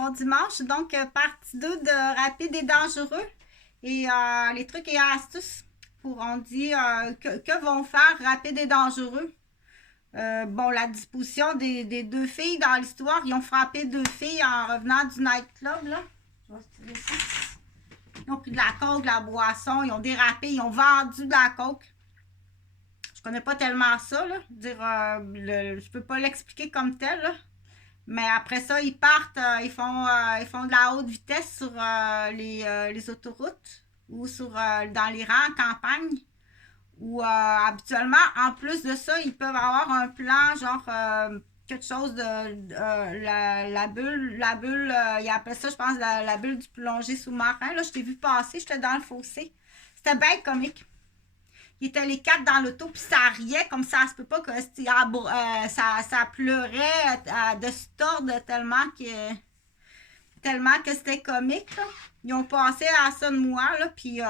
bon dimanche. Donc, partie 2 de Rapide et dangereux. Et les trucs et astuces pour, on dit, que vont faire Rapide et dangereux. Bon, la disposition des deux filles dans l'histoire, ils ont frappé deux filles en revenant du nightclub, là. Je vais estimer ça. Ils ont pris de la coke, de la boisson, ils ont dérapé, ils ont vendu de la coke. Je connais pas tellement ça, là. Dire, je peux pas l'expliquer comme tel, là. Mais après ça, ils partent, ils font de la haute vitesse sur les autoroutes ou dans les rangs en campagne. Ou habituellement, en plus de ça, ils peuvent avoir un plan, genre quelque chose la bulle, ils appellent ça, je pense, la bulle du plongée sous-marin. Là, je t'ai vu passer, j'étais dans le fossé. C'était bien comique. Ils étaient les quatre dans l'auto, puis ça riait comme ça se peut pas que ça pleurait de se tordre tellement que c'était comique. Là. Ils ont pensé à ça de moi, là, puis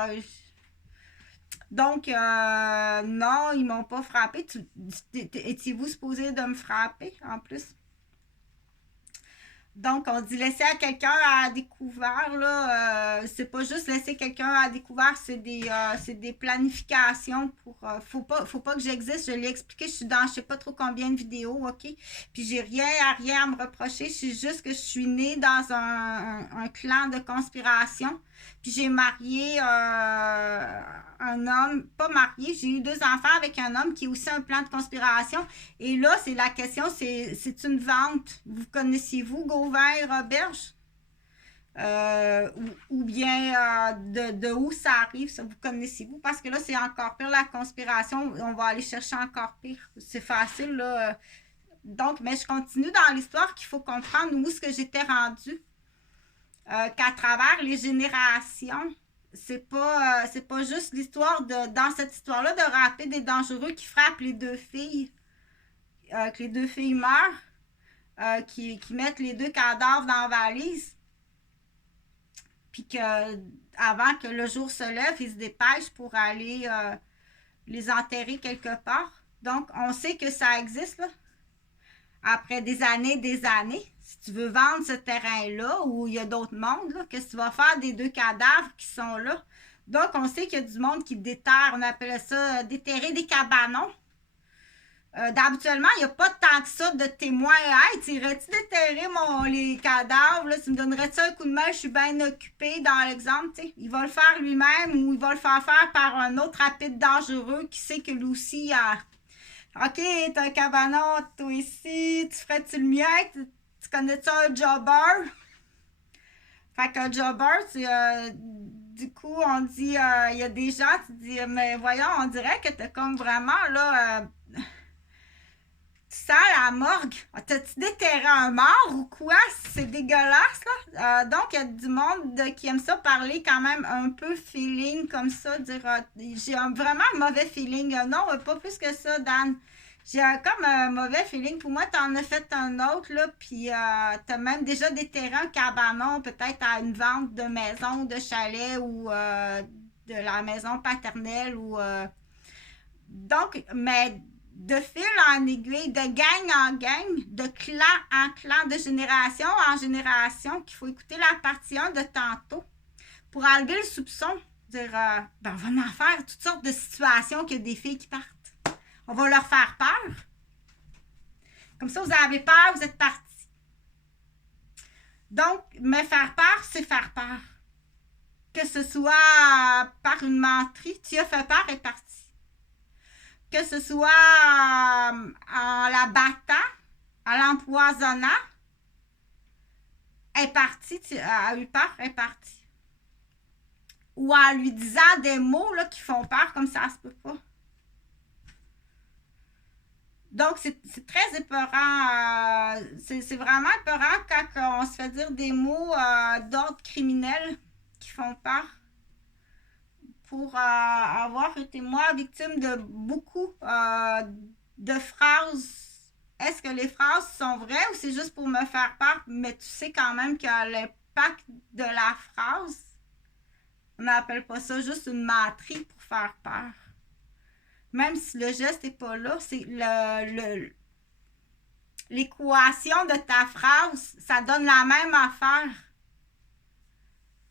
donc, non, ils m'ont pas frappé. Étiez-vous supposé de me frapper en plus? Donc, on dit laisser à quelqu'un à découvert, là, c'est pas juste laisser quelqu'un à découvert, c'est des planifications pour. Faut pas que j'existe, je l'ai expliqué, je suis dans je sais pas trop combien de vidéos, ok? Puis j'ai rien à me reprocher, c'est juste que je suis née dans un clan de conspiration. Puis j'ai marié un homme, pas marié, j'ai eu deux enfants avec un homme qui est aussi un plan de conspiration. Et là, c'est la question, c'est une vente. Vous connaissez-vous Gauvin Roberge? Ou bien de où ça arrive, ça vous connaissez-vous? Parce que là, c'est encore pire la conspiration. On va aller chercher encore pire. C'est facile, là. Donc, mais je continue dans l'histoire qu'il faut comprendre où est-ce que j'étais rendue. Qu'à travers les générations, c'est pas juste l'histoire dans cette histoire-là de Rapide et dangereux qui frappe les deux filles, que les deux filles meurent, qui mettent les deux cadavres dans la valise, puis que avant que le jour se lève, ils se dépêchent pour aller les enterrer quelque part. Donc, on sait que ça existe, là. Après des années, si tu veux vendre ce terrain-là où il y a d'autres mondes, là, qu'est-ce que tu vas faire des deux cadavres qui sont là? Donc, on sait qu'il y a du monde qui déterre, on appelle ça déterrer des cabanons. D'habituellement, il n'y a pas tant que ça de témoins. Hey, tu irais-tu déterrer les cadavres? Là, tu me donnerais-tu un coup de main? Je suis bien occupée dans l'exemple. T'sais. Il va le faire lui-même ou il va le faire par un autre rapide dangereux qui sait que lui aussi a. OK, t'as un cabanon, toi ici, tu ferais-tu le mien? Tu connais-tu un jobber? Fait qu'un jobber, du coup, on dit, il y a des gens, tu dis, mais voyons, on dirait que t'as comme vraiment, là, tu sens la morgue. T'as-tu déterré un mort ou quoi? C'est dégueulasse, là. Donc, il y a du monde qui aime ça parler quand même un peu feeling comme ça, dire, j'ai vraiment un mauvais feeling. Non, pas plus que ça, Dan. J'ai comme un mauvais feeling. Pour moi, t'en as fait un autre, là, puis t'as même déjà déterré un cabanon, peut-être à une vente de maison, de chalet ou de la maison paternelle ou... donc, mais de fil en aiguille, de gang en gang, de clan en clan, de génération en génération, qu'il faut écouter la partie 1 de tantôt pour enlever le soupçon. Dire, ben, on va en faire toutes sortes de situations qu'il y a des filles qui partent. On va leur faire peur. Comme ça, vous avez peur, vous êtes partis. Donc, me faire peur, c'est faire peur. Que ce soit par une menterie, tu as fait peur et parti. Que ce soit en la battant, en l'empoisonnant, elle est partie, elle a eu peur, elle est partie. Ou en lui disant des mots là, qui font peur, comme ça se peut pas. Donc, c'est très épeurant. C'est vraiment épeurant quand on se fait dire des mots d'ordre criminel qui font peur. Pour avoir été, moi, victime de beaucoup de phrases. Est-ce que les phrases sont vraies ou c'est juste pour me faire peur? Mais tu sais quand même que l'impact de la phrase, on n'appelle pas ça juste une menterie pour faire peur. Même si le geste n'est pas là, c'est l'équation de ta phrase, ça donne la même affaire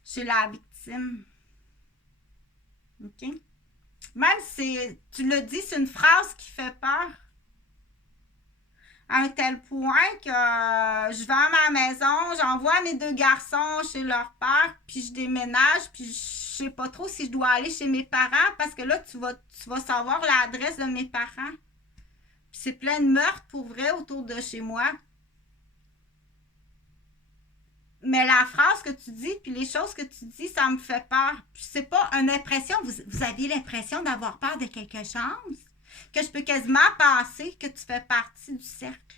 chez la victime. OK? Même si tu le dis, c'est une phrase qui fait peur. À un tel point que je vais à ma maison, j'envoie mes 2 garçons chez leur père, puis je déménage, puis je sais pas trop si je dois aller chez mes parents, parce que là, tu vas savoir l'adresse de mes parents. Puis c'est plein de meurtres pour vrai autour de chez moi. Mais la phrase que tu dis, puis les choses que tu dis, ça me fait peur. Puis c'est pas une impression, vous avez l'impression d'avoir peur de quelque chose, que je peux quasiment penser que tu fais partie du cercle.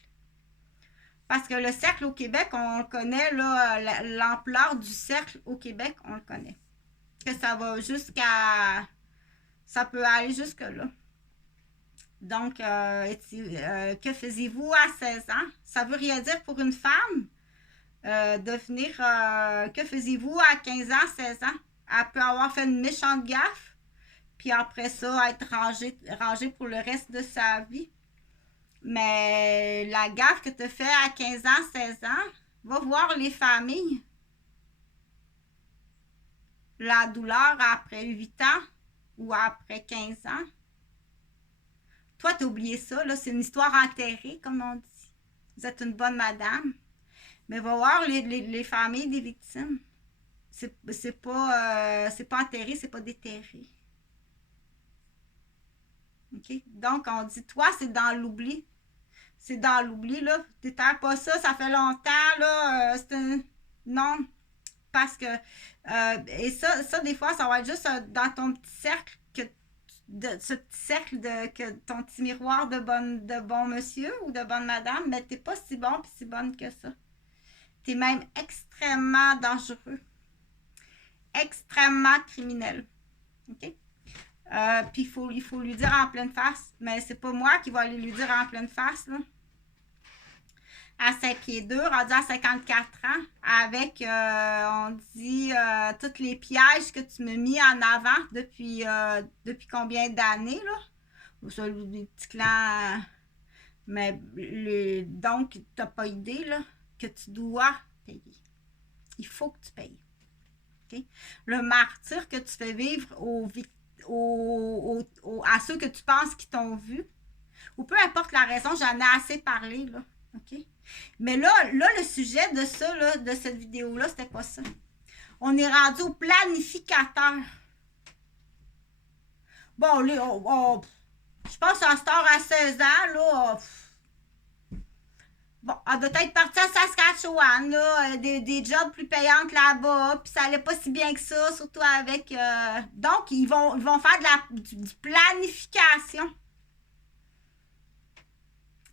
Parce que le cercle au Québec, on le connaît, là, l'ampleur du cercle au Québec, on le connaît. Que ça va jusqu'à... Ça peut aller jusque-là. Donc, que faisiez-vous à 16 ans? Ça veut rien dire pour une femme. Devenir... que faisiez-vous à 15 ans, 16 ans? Elle peut avoir fait une méchante gaffe, puis après ça, être rangée pour le reste de sa vie. Mais la gaffe que tu fais à 15 ans, 16 ans, va voir les familles. La douleur après 8 ans ou après 15 ans. Toi, t'as oublié ça, là, c'est une histoire enterrée, comme on dit. Vous êtes une bonne madame. Mais va voir les familles des victimes. C'est pas enterré, c'est pas déterré. OK? Donc, on dit, toi, c'est dans l'oubli. C'est dans l'oubli, là. Déterre pas ça, ça fait longtemps, là. Non. Parce que... et ça, des fois, ça va être juste dans ton petit cercle, ce petit cercle que ton petit miroir de bon monsieur ou de bonne madame, mais t'es pas si bon puis si bonne que ça. T'es même extrêmement dangereux. Extrêmement criminel. OK? Puis il faut lui dire en pleine face. Mais c'est pas moi qui vais aller lui dire en pleine face, là. À 5 pieds 2, rendu à 54 ans, avec, on dit, tous les pièges que tu m'as mis en avant depuis combien d'années, là? Ou ça, des petits clans. Mais donc, tu n'as pas idée, là, que tu dois payer. Il faut que tu payes. Okay? Le martyr que tu fais vivre à ceux que tu penses qui t'ont vu, ou peu importe la raison, j'en ai assez parlé, là. OK? Mais là, le sujet de ça, là, de cette vidéo-là, c'était pas ça. On est rendu au planificateur. Bon, je pense à Star à 16 ans, là. Bon, elle doit être partie à Saskatchewan, là, des jobs plus payantes là-bas, puis ça allait pas si bien que ça, surtout avec... donc, ils vont faire du planification.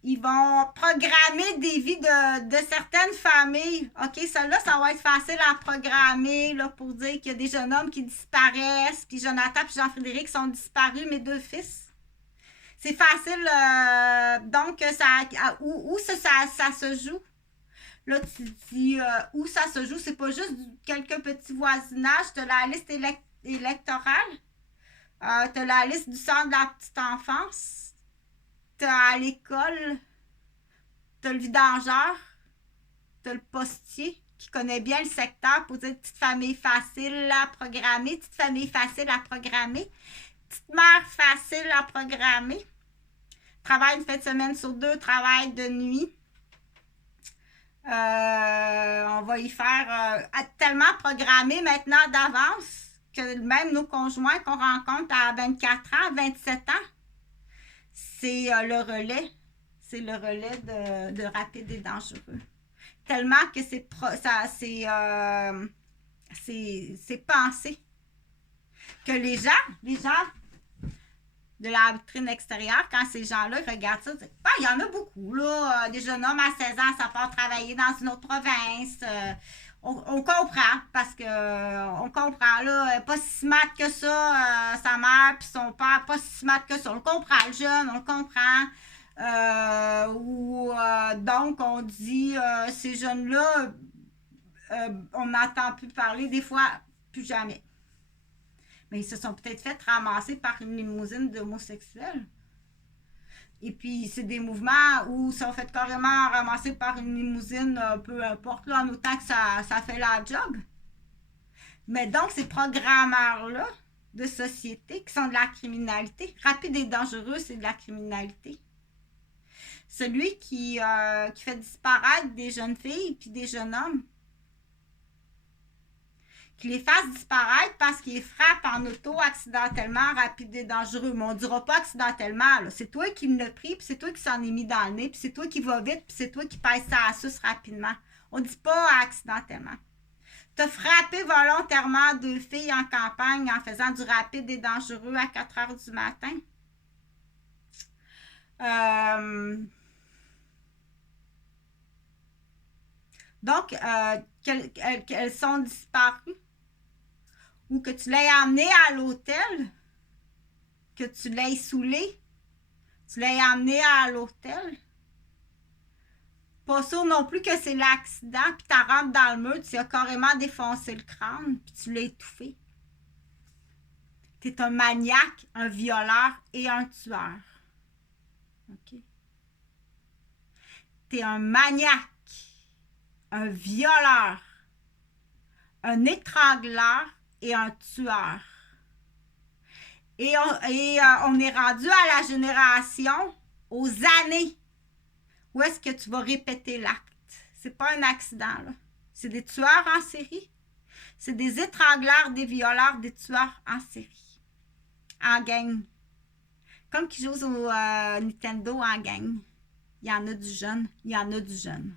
Ils vont programmer des vies de certaines familles. OK, ça va être facile à programmer là, pour dire qu'il y a des jeunes hommes qui disparaissent, puis Jonathan et Jean-Frédéric sont disparus, mes 2 fils. C'est facile. Donc, où ça se joue? Là, tu dis où ça se joue. C'est pas juste quelques petits voisinages. Tu as la liste électorale. Tu as la liste du centre de la petite enfance. Tu as à l'école. Tu as le vidangeur. Tu as le postier qui connaît bien le secteur pour dire petite famille facile à programmer. Petite famille facile à programmer. Petite mère facile à programmer. Travail une fin de semaine sur 2, travail de nuit. On va y faire tellement programmé maintenant d'avance que même nos conjoints qu'on rencontre à 24 ans, 27 ans, c'est le relais. C'est le relais de rapide et dangereux. Tellement que c'est pensé. Que les gens de la vitrine extérieure, quand ces gens-là regardent ça, il y en a beaucoup, là, des jeunes hommes à 16 ans, ça part travailler dans une autre province. On comprend, parce que on comprend, là, pas si smart que ça, sa mère puis son père, pas si smart que ça. On le comprend, le jeune, on le comprend. Donc, on dit, ces jeunes-là, on n'entend plus parler, des fois, plus jamais. Mais ils se sont peut-être fait ramasser par une limousine d'homosexuels. Et puis, c'est des mouvements où ils sont fait carrément ramasser par une limousine, peu importe, là, en autant que ça fait la job. Mais donc, ces programmeurs-là de société qui sont de la criminalité, rapide et dangereux, c'est de la criminalité. Celui qui fait disparaître des jeunes filles puis des jeunes hommes, qui les fasse disparaître parce qu'ils frappent en auto accidentellement, rapide et dangereux. Mais on ne dira pas accidentellement. C'est toi qui l'as pris, puis c'est toi qui s'en est mis dans le nez, puis c'est toi qui vas vite, puis c'est toi qui pèse ça à suce rapidement. On ne dit pas accidentellement. Tu as frappé volontairement 2 filles en campagne en faisant du rapide et dangereux à 4 heures du matin. Donc, qu'elles sont disparues ou que tu l'aies amené à l'hôtel, que tu l'aies saoulé, tu l'aies amené à l'hôtel. Pas sûr non plus que c'est l'accident, puis tu rentres dans le mur, tu as carrément défoncé le crâne, puis tu l'as étouffé. Tu es un maniaque, un violeur et un tueur. OK? Tu es un maniaque, un violeur, un étrangleur et un tueur. Et on est rendu à la génération, aux années, où est-ce que tu vas répéter l'acte. C'est pas un accident, là. C'est des tueurs en série. C'est des étrangleurs, des violeurs, des tueurs en série. En gang. Comme qui jouent au Nintendo en gang. Il y en a du jeune, il y en a du jeune.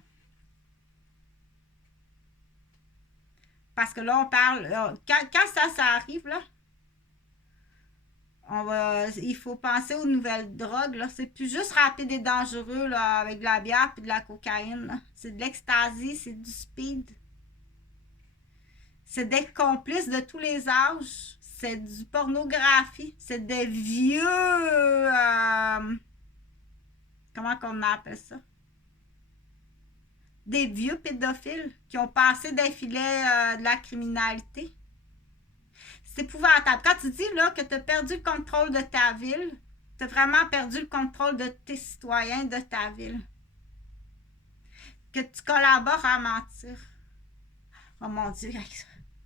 Parce que là, on parle... Quand ça arrive, là, il faut penser aux nouvelles drogues. Là. C'est plus juste rapide et dangereux là, avec de la bière et de la cocaïne. Là. C'est de l'ecstasy, c'est du speed. C'est d'être complice de tous les âges. C'est du pornographie. C'est des vieux... comment qu'on appelle ça? Des vieux pédophiles qui ont passé des filets de la criminalité. C'est épouvantable. Quand tu dis là, que tu as perdu le contrôle de ta ville, tu as vraiment perdu le contrôle de tes citoyens, de ta ville. Que tu collabores à mentir. Oh mon Dieu.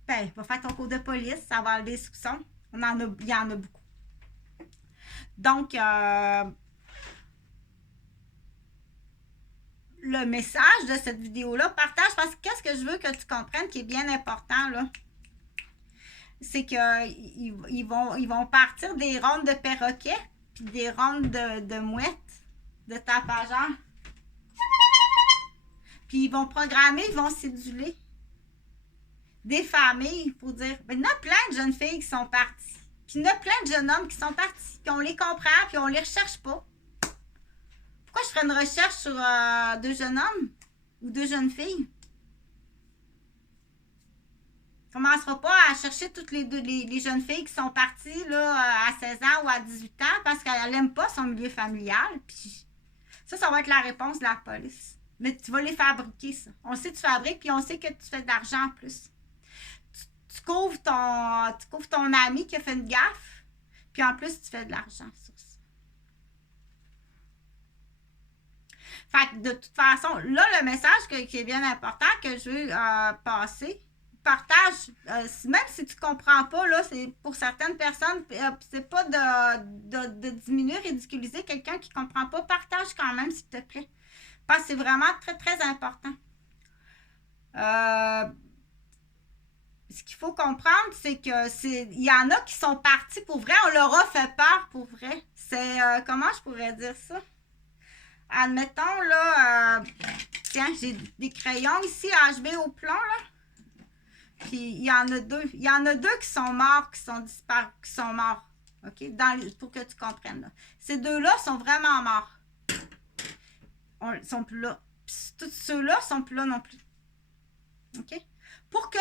Ben, va faire ton cours de police, ça va enlever les soupçons. Il y en a beaucoup. Donc, le message de cette vidéo-là, partage, parce que qu'est-ce que je veux que tu comprennes qui est bien important, là? C'est qu'ils vont partir des rondes de perroquets puis des rondes de mouettes, de tapageurs. Puis ils vont programmer, ils vont céduler des familles pour dire, ben, il y en a plein de jeunes filles qui sont parties. Puis il y en a plein de jeunes hommes qui sont partis, puis on les comprend, puis on les recherche pas. Pourquoi je ferais une recherche sur 2 jeunes hommes ou 2 jeunes filles? On ne commencera pas à chercher toutes les jeunes filles qui sont parties là, à 16 ans ou à 18 ans parce qu'elles n'aiment pas son milieu familial. Puis ça va être la réponse de la police. Mais tu vas les fabriquer, ça. On sait que tu fabriques, puis on sait que tu fais de l'argent en plus. Tu couvres ton ami qui a fait une gaffe, puis en plus, tu fais de l'argent sur ça. Fait que de toute façon, là, le message qui est bien important que je veux passer, partage, même si tu ne comprends pas, là, c'est pour certaines personnes, c'est pas de diminuer, ridiculiser quelqu'un qui ne comprend pas. Partage quand même, s'il te plaît. Parce que c'est vraiment très, très important. Ce qu'il faut comprendre, c'est que il y en a qui sont partis pour vrai. On leur a fait peur pour vrai. C'est, comment je pourrais dire ça? Admettons, là, tiens, j'ai des crayons ici, HB au plomb, là. Puis il y en a 2. Il y en a 2 qui sont morts, qui sont disparus, qui sont morts. OK? Pour que tu comprennes. Là. Ces 2-là sont vraiment morts. Ils sont plus là. Puis tous ceux-là sont plus là non plus. OK? Pour que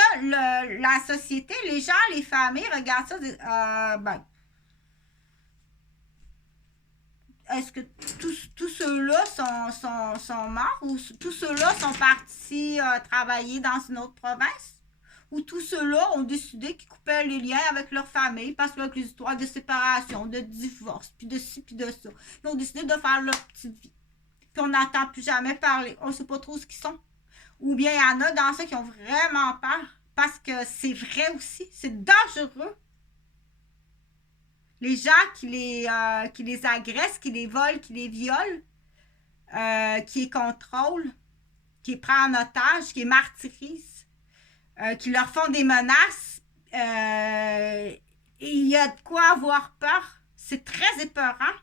la société, les gens, les familles regardent ça, ben, est-ce que tous ceux-là sont morts ou tous ceux-là sont partis travailler dans une autre province? où tous ceux-là ont décidé qu'ils coupaient les liens avec leur famille parce que avec les histoires de séparation, de divorce, puis de ci, puis de ça. Ils ont décidé de faire leur petite vie. Puis on n'entend plus jamais parler. On ne sait pas trop ce qu'ils sont. Ou bien il y en a dans ceux qui ont vraiment peur parce que c'est vrai aussi. C'est dangereux. Les gens qui les agressent, qui les volent, qui les violent, qui les contrôlent, qui les prennent en otage, qui les martyrisent, qui leur font des menaces, et il y a de quoi avoir peur. C'est très épeurant.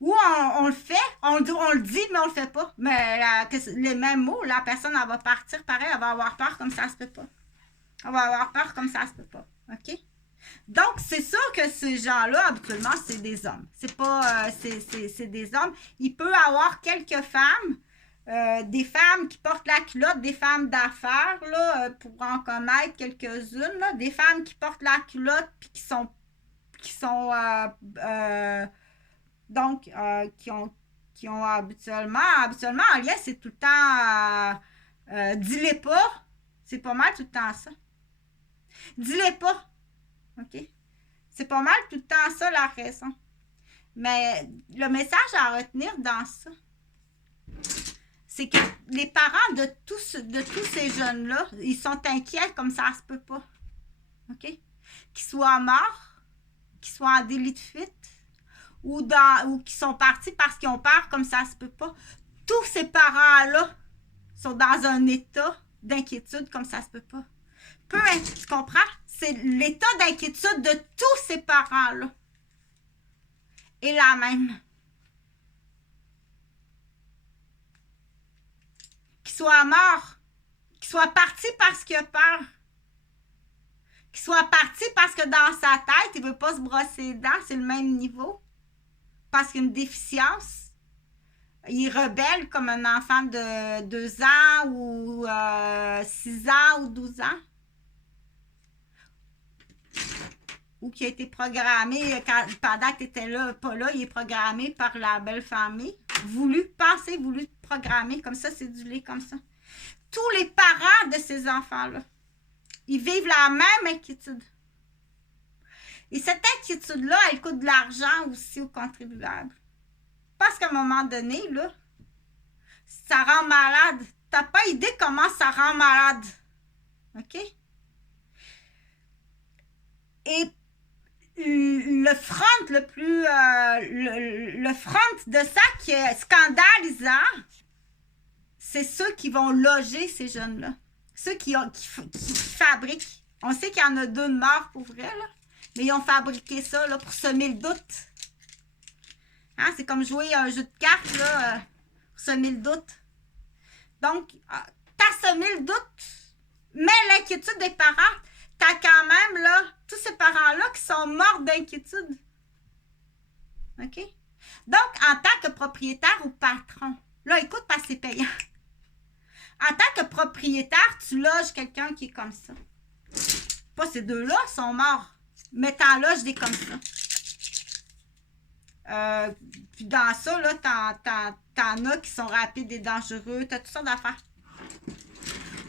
Ou on le fait, on le dit, mais on le fait pas. Mais les mêmes mots, la personne, elle va partir pareil, elle va avoir peur comme ça se peut pas. Elle va avoir peur comme ça se peut pas. OK? Donc, c'est sûr que ces gens-là, habituellement, c'est des hommes. C'est pas... c'est des hommes. Il peut y avoir quelques femmes, des femmes qui portent la culotte, des femmes d'affaires, là, pour en connaître quelques-unes, là, des femmes qui portent la culotte puis qui sont donc, qui ont habituellement en lien, c'est tout le temps, dis-les pas, c'est pas mal tout le temps ça. Dis-les pas, OK? C'est pas mal tout le temps ça la raison. Mais le message à retenir dans ça, c'est que les parents de tous ces jeunes-là, ils sont inquiets comme ça se peut pas, OK? Qu'ils soient morts, qu'ils soient en délit de fuite, ou qui sont partis parce qu'ils ont peur comme ça se peut pas. Tous ces parents-là sont dans un état d'inquiétude comme ça se peut pas. Tu comprends? C'est l'état d'inquiétude de tous ces parents-là. Et la même. Qu'ils soient morts, qu'ils soient partis parce qu'il a peur, qu'ils soient partis parce que dans sa tête, il veut pas se brosser les dents, c'est le même niveau. Parce qu'il y a une déficience, il rebelle comme un enfant de 2 ans ou 6 ans ou 12 ans. Ou qui a été programmé pendant que tu étais là, pas là, il est programmé par la belle famille. Voulu programmer, comme ça, c'est du lait comme ça. Tous les parents de ces enfants-là, ils vivent la même inquiétude. Et cette inquiétude-là, elle coûte de l'argent aussi aux contribuables. Parce qu'à un moment donné, là, ça rend malade. T'as pas idée comment ça rend malade. OK? Et le front le plus... le front de ça qui est scandalisant, c'est ceux qui vont loger ces jeunes-là. Ceux qui fabriquent. On sait qu'il y en a 2 de morts pour vrai, là. Mais ils ont fabriqué ça là, pour semer le doute. Hein? C'est comme jouer à un jeu de cartes là, pour semer le doute. Donc, t'as semé le doute, mais l'inquiétude des parents, t'as quand même là, tous ces parents-là qui sont morts d'inquiétude. OK? Donc, en tant que propriétaire ou patron, là, écoute, parce que c'est payant. En tant que propriétaire, tu loges quelqu'un qui est comme ça. Pas ces deux-là sont morts. Mais t'en loges des comme ça. Puis dans ça, là, t'en as qui sont rapides et dangereux. T'as toutes sortes d'affaires.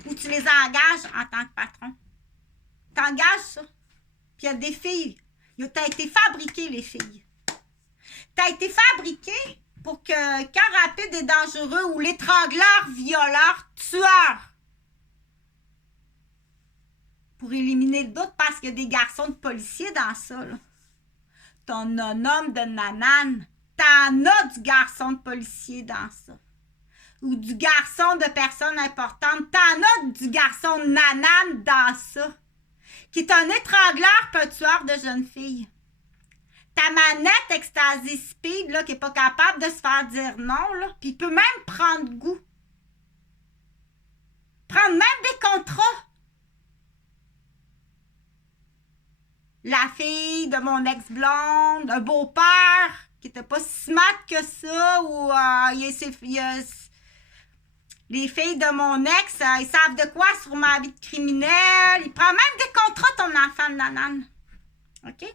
Ou tu les engages en tant que patron. T'engages ça. Puis il y a des filles. T'as été fabriqué, les filles. T'as été fabriqué pour que quand rapide et dangereux ou l'étrangleur, violeur, tueur, pour éliminer le doute parce qu'il y a des garçons de policiers dans ça, là. Ton homme de nanane, t'en as du garçon de policier dans ça. Ou du garçon de personne importante, t'en as du garçon de nanane dans ça. Qui est un étrangleur puis un tueur de jeunes filles. Ta manette Ecstasy Speed, là, qui n'est pas capable de se faire dire non, là, puis il peut même prendre goût. Prendre même des contrats. La fille de mon ex-blonde, un beau-père qui était pas si smart que ça, ou les filles de mon ex, ils savent de quoi sur ma vie de criminelle. Il prend même des contrats, ton enfant de nanane. OK?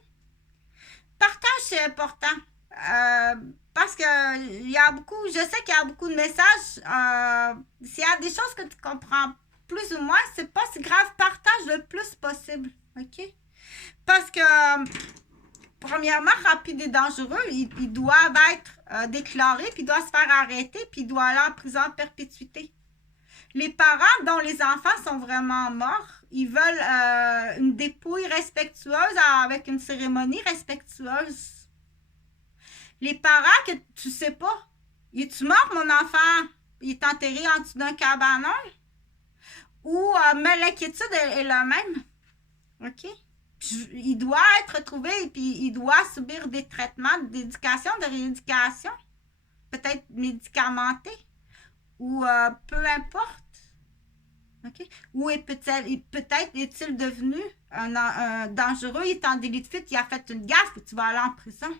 Partage, c'est important. Parce que il y a beaucoup, je sais qu'il y a beaucoup de messages. S'il y a des choses que tu comprends plus ou moins, c'est pas si grave. Partage le plus possible, OK? Parce que, premièrement, rapide et dangereux, ils doivent être déclarés, puis ils doivent se faire arrêter, puis ils doivent aller en prison à perpétuité. Les parents dont les enfants sont vraiment morts, ils veulent une dépouille respectueuse avec une cérémonie respectueuse. Les parents que tu sais pas, es-tu mort, mon enfant? Il est enterré en dessous d'un cabanon? Ou mais l'inquiétude est la même. OK? Il doit être retrouvé et puis il doit subir des traitements d'éducation, de rééducation, peut-être médicamentés, ou peu importe. OK? Ou peut-être est-il devenu un dangereux, il est en délit de fuite, il a fait une gaffe et tu vas aller en prison.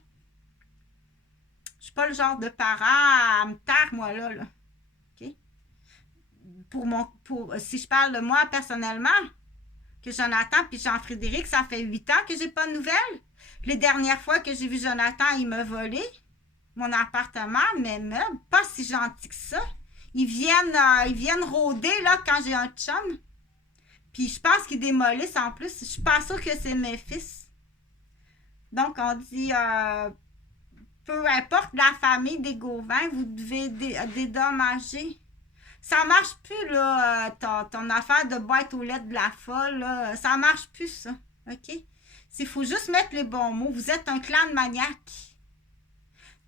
Je suis pas le genre de parent à me taire, moi, là. OK? Si je parle de moi personnellement, que Jonathan puis Jean-Frédéric, ça fait 8 ans que j'ai pas de nouvelles. Les dernières fois que j'ai vu Jonathan, il m'a volé mon appartement, mes meubles, pas si gentil que ça. Ils viennent rôder là quand j'ai un chum. Puis je pense qu'ils démolissent en plus. Je suis pas sûre que c'est mes fils. Donc on dit peu importe la famille des Gauvin, vous devez dédommager. Ça marche plus, là, ton affaire de boîte aux lettres de la folle, là. Ça marche plus, ça. OK? Il faut juste mettre les bons mots. Vous êtes un clan de maniaques.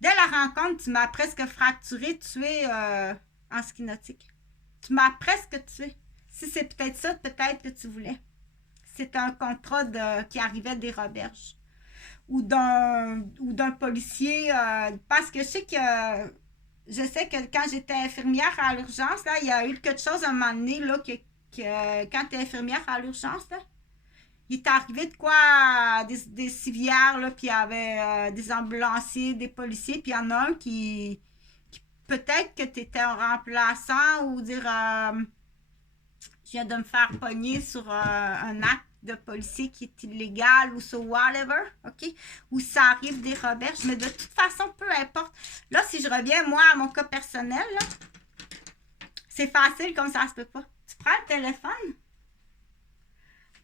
Dès la rencontre, tu m'as presque fracturé, tué en ski nautique. Tu m'as presque tué. Si c'est peut-être ça, peut-être que tu voulais. C'est un contrat qui arrivait des Roberges. Ou d'un policier. Parce que je sais que quand j'étais infirmière à l'urgence, là, il y a eu quelque chose à un moment donné, là, quand tu es infirmière à l'urgence, là, il est arrivé de quoi des civières, là, puis il y avait des ambulanciers, des policiers, puis il y en a un qui peut-être que tu étais un remplaçant ou dire je viens de me faire pogner sur un acte de policier qui est illégal ou sur whatever, OK? Ou ça arrive des Roberges, mais de toute façon, peu importe. Là, si je reviens, moi, à mon cas personnel, là, c'est facile comme ça se peut pas. Tu prends le téléphone,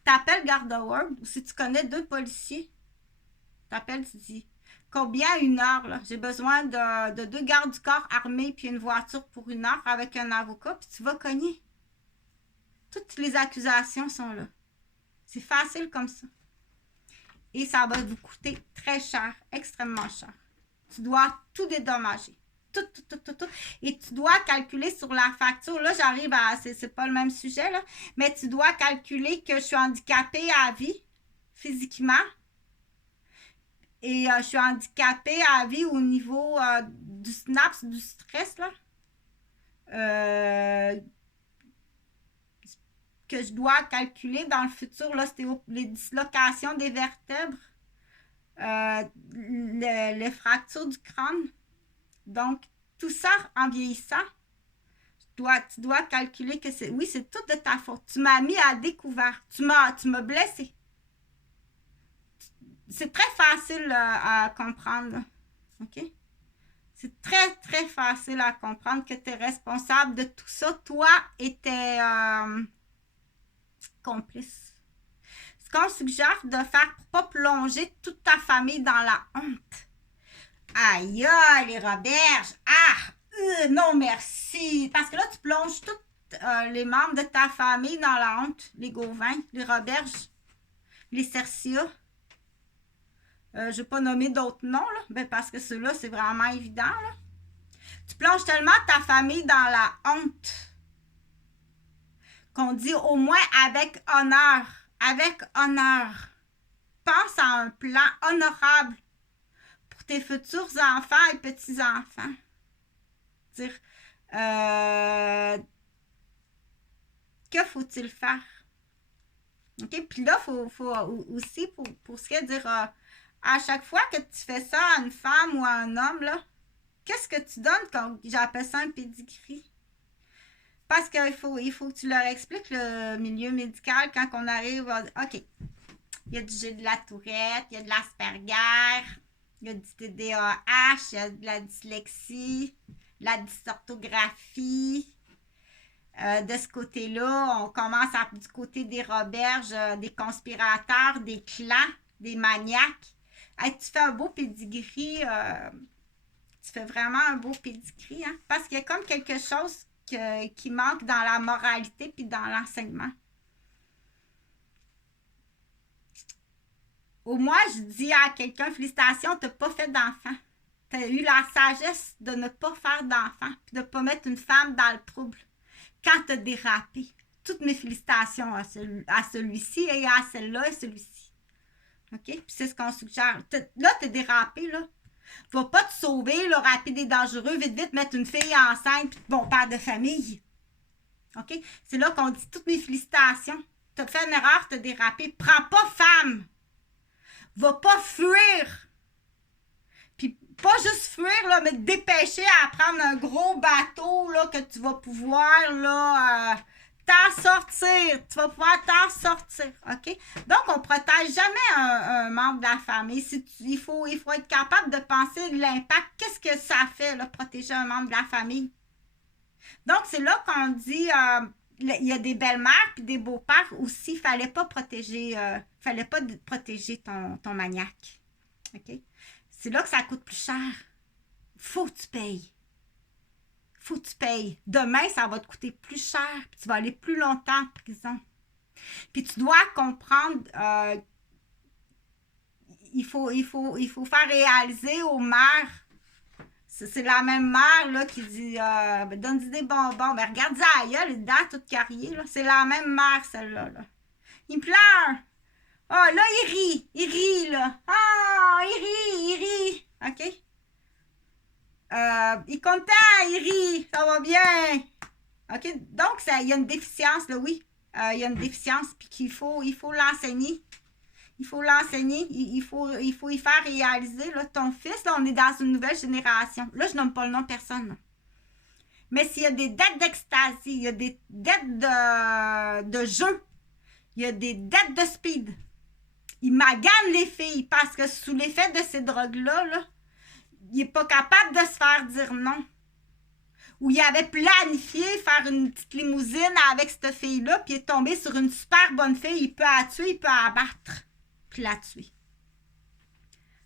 t'appelles Garde World, ou si tu connais 2 policiers, t'appelles, tu dis combien 1 heure, là? J'ai besoin de 2 gardes du corps armés puis une voiture pour 1 heure avec un avocat, puis tu vas cogner. Toutes les accusations sont là. C'est facile comme ça. Et ça va vous coûter très cher, extrêmement cher. Tu dois tout dédommager. Tout. Et tu dois calculer sur la facture. Là, j'arrive à... C'est pas le même sujet, là. Mais tu dois calculer que je suis handicapée à vie, physiquement. Et je suis handicapée à vie au niveau du SNAPS, du stress, là. Que je dois calculer dans le futur, les dislocations des vertèbres, les fractures du crâne. Donc, tout ça, en vieillissant, tu dois calculer que c'est tout de ta faute. Tu m'as mis à découvert. Tu m'as blessé. C'est très facile à comprendre. OK? C'est très, très facile à comprendre que tu es responsable de tout ça. Toi et tes complices. Ce qu'on suggère de faire pour ne pas plonger toute ta famille dans la honte. Aïe, les Roberges! Non, merci! Parce que là, tu plonges tous les membres de ta famille dans la honte. Les Gauvin, les Roberges, les Cercia. Je ne vais pas nommer d'autres noms, là, ben parce que ceux-là, c'est vraiment évident. Là. Tu plonges tellement ta famille dans la honte qu'on dit au moins avec honneur. Avec honneur. Pense à un plan honorable pour tes futurs enfants et petits-enfants. Dire, que faut-il faire? OK? Puis là, il faut aussi, pour ce qui est de dire, à chaque fois que tu fais ça à une femme ou à un homme, là, qu'est-ce que tu donnes quand j'appelle ça un pédigree? Parce qu'il faut que tu leur expliques le milieu médical quand on arrive à... OK, il y a de la tourette, il y a de l'Asperger, il y a du TDAH, il y a de la dyslexie, la dysorthographie, de ce côté-là. On commence du côté des Roberges, des conspirateurs, des clans, des maniaques. Hey, tu fais un beau pedigree, tu fais vraiment un beau pedigree, hein? Parce qu'il y a comme quelque chose qui manque dans la moralité puis dans l'enseignement. Au moins, je dis à quelqu'un, félicitations, tu n'as pas fait d'enfant. Tu as eu la sagesse de ne pas faire d'enfant puis de ne pas mettre une femme dans le trouble. Quand tu as dérapé, toutes mes félicitations à celui-ci et à celle-là et celui-ci. OK? Puis c'est ce qu'on suggère. Là, tu es dérapé, là. Va pas te sauver, là, rapide et dangereux, vite, vite, mettre une fille enceinte puis bon père de famille. OK? C'est là qu'on dit toutes mes félicitations. Tu as fait une erreur, tu as dérapé. Prends pas femme. Va pas fuir. Puis pas juste fuir, là, mais te dépêcher à prendre un gros bateau là, que tu vas pouvoir là, t'en sortir. Tu vas pouvoir t'en sortir. OK? Donc, on ne protège jamais un membre de la famille. Il faut être capable de penser de l'impact. Qu'est-ce que ça fait, là, protéger un membre de la famille? Donc, c'est là qu'on dit il y a des belles-mères et des beaux-pères aussi. Il ne fallait pas protéger, ton maniaque. OK? C'est là que ça coûte plus cher. Faut que tu payes. Faut que tu payes. Demain, ça va te coûter plus cher. Puis tu vas aller plus longtemps en prison. Puis tu dois comprendre, il faut faire réaliser aux mères. C'est la même mère là, qui dit donne-lui des bonbons. Ben, regarde ça, les dents toutes carriées. C'est la même mère, celle-là. Là. Il pleure. Ah, là, il rit, là. Ah, il rit. OK? Il est content, il rit. Ça va bien. OK? Donc, il y a une déficience, là, oui. Il y a une déficience, puis il faut l'enseigner. Il faut l'enseigner, il faut y faire réaliser. Là, ton fils, là, on est dans une nouvelle génération. Là, je nomme pas le nom de personne. Là. Mais s'il y a des dettes d'ecstasy, il y a des dettes de jeu, il y a des dettes de speed. Il magane les filles parce que sous l'effet de ces drogues-là, là, il n'est pas capable de se faire dire non. Ou il avait planifié faire une petite limousine avec cette fille-là, puis il est tombé sur une super bonne fille. Il peut la tuer, il peut la battre. Puis la tuer.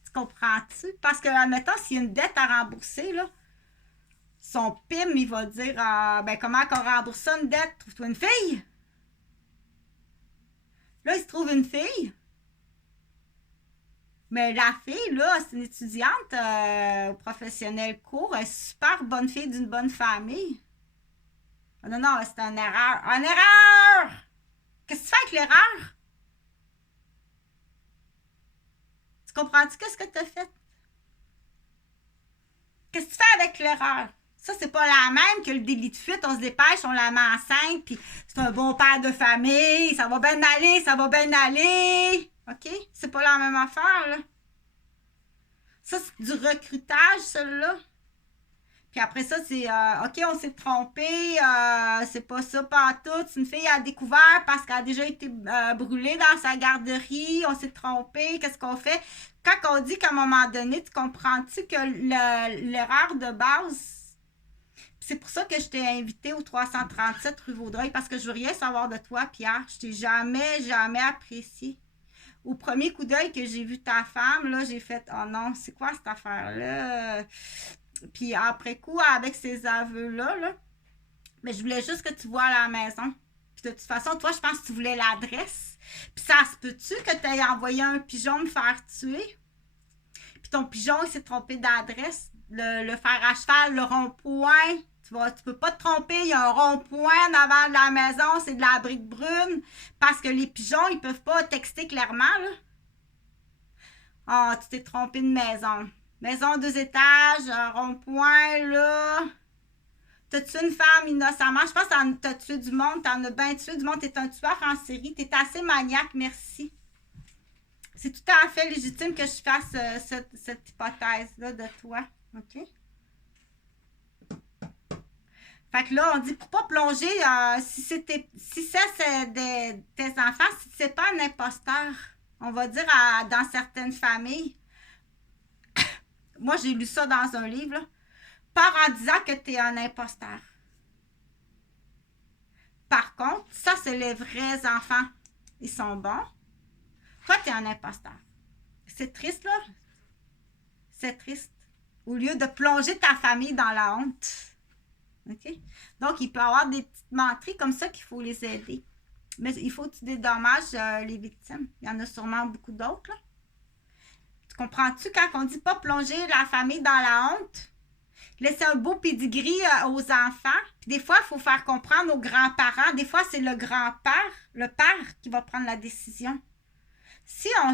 Tu comprends-tu? Parce que, admettons, s'il y a une dette à rembourser, là, son PIM, il va dire comment on rembourse ça, une dette? Trouve-toi une fille. Là, il se trouve une fille. Mais la fille, là, c'est une étudiante au professionnel court, elle est super bonne fille d'une bonne famille. Oh, non, c'est une erreur. Une erreur! Qu'est-ce que tu fais avec l'erreur? Comprends-tu qu'est-ce que tu as fait? Qu'est-ce que tu fais avec l'erreur? Ça, c'est pas la même que le délit de fuite. On se dépêche, on la met enceinte, puis c'est un bon père de famille, ça va bien aller, ça va bien aller. OK? C'est pas la même affaire, là. Ça, c'est du recrutage, celui-là. Puis après ça, c'est OK, on s'est trompé, c'est pas ça pantoute. C'est une fille à découvert parce qu'elle a déjà été brûlée dans sa garderie, on s'est trompé, qu'est-ce qu'on fait? Quand on dit qu'à un moment donné, tu comprends-tu que l'erreur de base, c'est pour ça que je t'ai invité au 337 rue Vaudreuil, parce que je veux rien savoir de toi, Pierre. Je t'ai jamais apprécié. Au premier coup d'œil que j'ai vu ta femme, là, j'ai fait « Oh non, c'est quoi cette affaire-là? » Puis après coup, avec ces aveux-là, là, mais je voulais juste que tu vois à la maison. Puis de toute façon, toi, je pense que tu voulais l'adresse. Puis ça se peut-tu que tu aies envoyé un pigeon me faire tuer? Puis ton pigeon, il s'est trompé d'adresse. Le fer à cheval, le rond-point. Tu peux pas te tromper, il y a un rond-point devant la maison, c'est de la brique brune. Parce que les pigeons, ils peuvent pas texter clairement, là. Ah, tu t'es trompé de maison. Maison 2 étages, rond-point, là. T'as-tu une femme innocemment? Je pense que t'as tué du monde, t'en as bien tué du monde. T'es un tueur en série, t'es assez maniaque, merci. C'est tout à fait légitime que je fasse cette hypothèse-là de toi. OK? Fait que là, on dit pour pas plonger, si c'est tes enfants, si c'est pas un imposteur, on va dire dans certaines familles, moi j'ai lu ça dans un livre, là, part en disant que tu es un imposteur. Par contre, ça, c'est les vrais enfants. Ils sont bons. Toi, tu es un imposteur. C'est triste, là. C'est triste. Au lieu de plonger ta famille dans la honte. OK? Donc, il peut y avoir des petites menteries comme ça qu'il faut les aider. Mais il faut que tu dédommages les victimes. Il y en a sûrement beaucoup d'autres, là. Tu comprends-tu quand on dit pas plonger la famille dans la honte? Laisser un beau pedigree aux enfants. Puis des fois, il faut faire comprendre aux grands-parents. Des fois, c'est le grand-père, le père qui va prendre la décision. Si on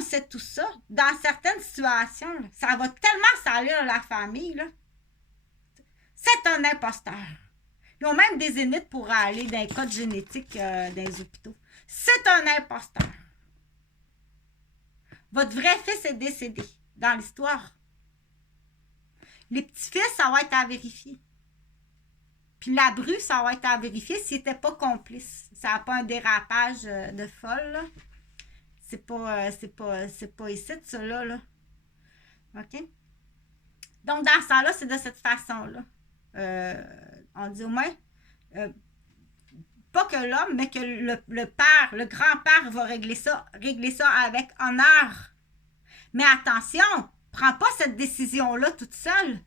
sait tout ça, dans certaines situations, là, ça va tellement salir la famille. Là. C'est un imposteur. Ils ont même des élites pour aller dans les codes génétiques dans les hôpitaux. C'est un imposteur. Votre vrai fils est décédé dans l'histoire. Les petits-fils, ça va être à vérifier. Puis la bru, ça va être à vérifier s'il n'était pas complice. Ça n'a pas un dérapage de folle, là. C'est pas ici, ça, là. OK? Donc, dans ce temps-là, c'est de cette façon-là. On dit au moins, pas que l'homme, mais que le père, le grand-père va régler ça avec honneur. Mais attention, prends pas cette décision-là toute seule.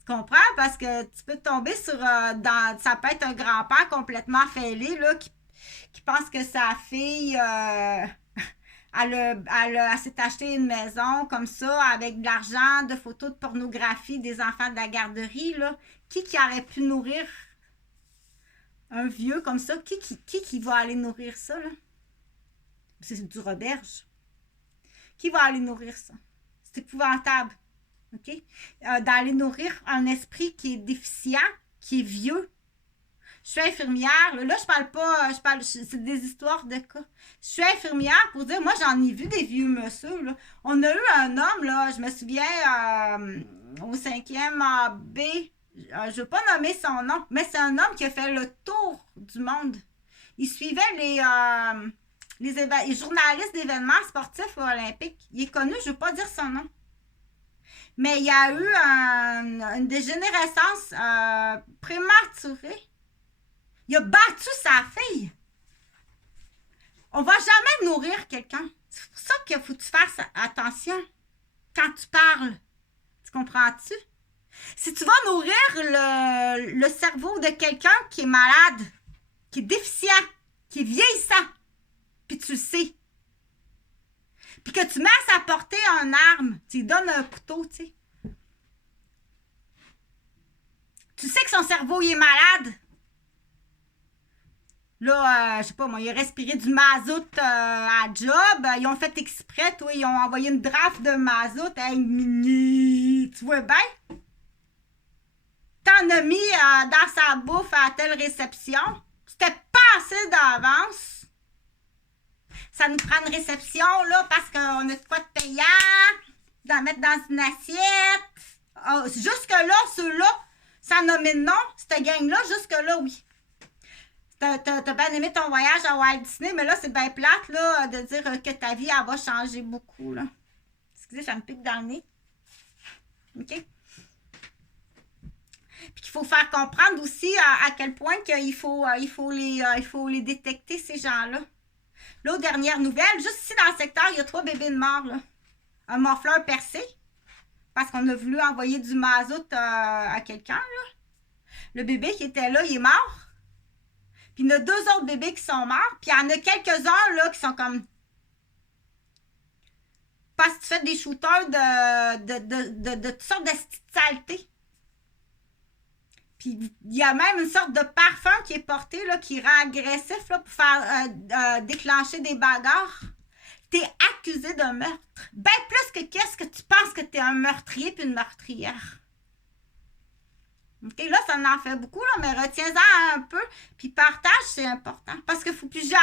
Tu comprends? Parce que tu peux tomber sur... ça peut être un grand-père complètement fêlé, là, qui pense que sa fille... elle s'est acheté une maison comme ça, avec de l'argent, de photos de pornographie des enfants de la garderie, là. Qui aurait pu nourrir un vieux comme ça? Qui va aller nourrir ça, là? C'est du Roberge. Qui va aller nourrir ça? C'est épouvantable. OK? D'aller nourrir un esprit qui est déficient, qui est vieux. Je suis infirmière. Là, je parle pas... c'est des histoires de cas. Je suis infirmière pour dire, moi, j'en ai vu des vieux monsieur, là. On a eu un homme, là, je me souviens, au 5e AB, je ne veux pas nommer son nom, mais c'est un homme qui a fait le tour du monde. Il suivait les journalistes d'événements sportifs ou olympiques. Il est connu, je ne veux pas dire son nom. Mais il y a eu une dégénérescence prématurée. Il a battu sa fille. On ne va jamais nourrir quelqu'un. C'est pour ça qu'il faut que tu fasses attention quand tu parles. Tu comprends-tu? Si tu vas nourrir le cerveau de quelqu'un qui est malade, qui est déficient, qui est vieillissant, puis tu le sais, puis que tu mets à sa portée une arme, tu lui donnes un couteau, tu sais. Tu sais que son cerveau, il est malade. Là, je sais pas, moi, il a respiré du mazout à job. Ils ont fait exprès, toi, ils ont envoyé une draft de mazout. Hey, tu vois bien? T'en as mis dans sa bouffe à telle réception. C'était pas assez d'avance. Ça nous prend une réception, là, parce qu'on a de quoi de payant, d'en mettre dans une assiette. Oh, jusque-là, ceux-là, ça nommé de nom, cette gang-là, jusque-là, oui. T'as bien aimé ton voyage à Walt Disney, mais là, c'est bien plate, là, de dire que ta vie, elle va changer beaucoup, là. Excusez, ça me pique dans le nez. OK? Puis qu'il faut faire comprendre aussi à quel point qu'il faut les détecter, ces gens-là. Là, aux dernières nouvelles, juste ici dans le secteur, il y a 3 bébés de mort, là. Un morfleur percé, parce qu'on a voulu envoyer du mazout à quelqu'un, là. Le bébé qui était là, il est mort. Puis il y en a 2 autres bébés qui sont morts. Puis il y en a quelques-uns là qui sont comme... Parce que tu fais des shooters de toutes sortes de saletés. Puis il y a même une sorte de parfum qui est porté, là, qui rend agressif là, pour faire déclencher des bagarres. T'es accusé de meurtre. Ben plus que qu'est-ce que tu penses que t'es un meurtrier puis une meurtrière. OK, là, ça en fait beaucoup, là, mais retiens-en un peu. Puis partage, c'est important. Parce qu'il ne faut plus jamais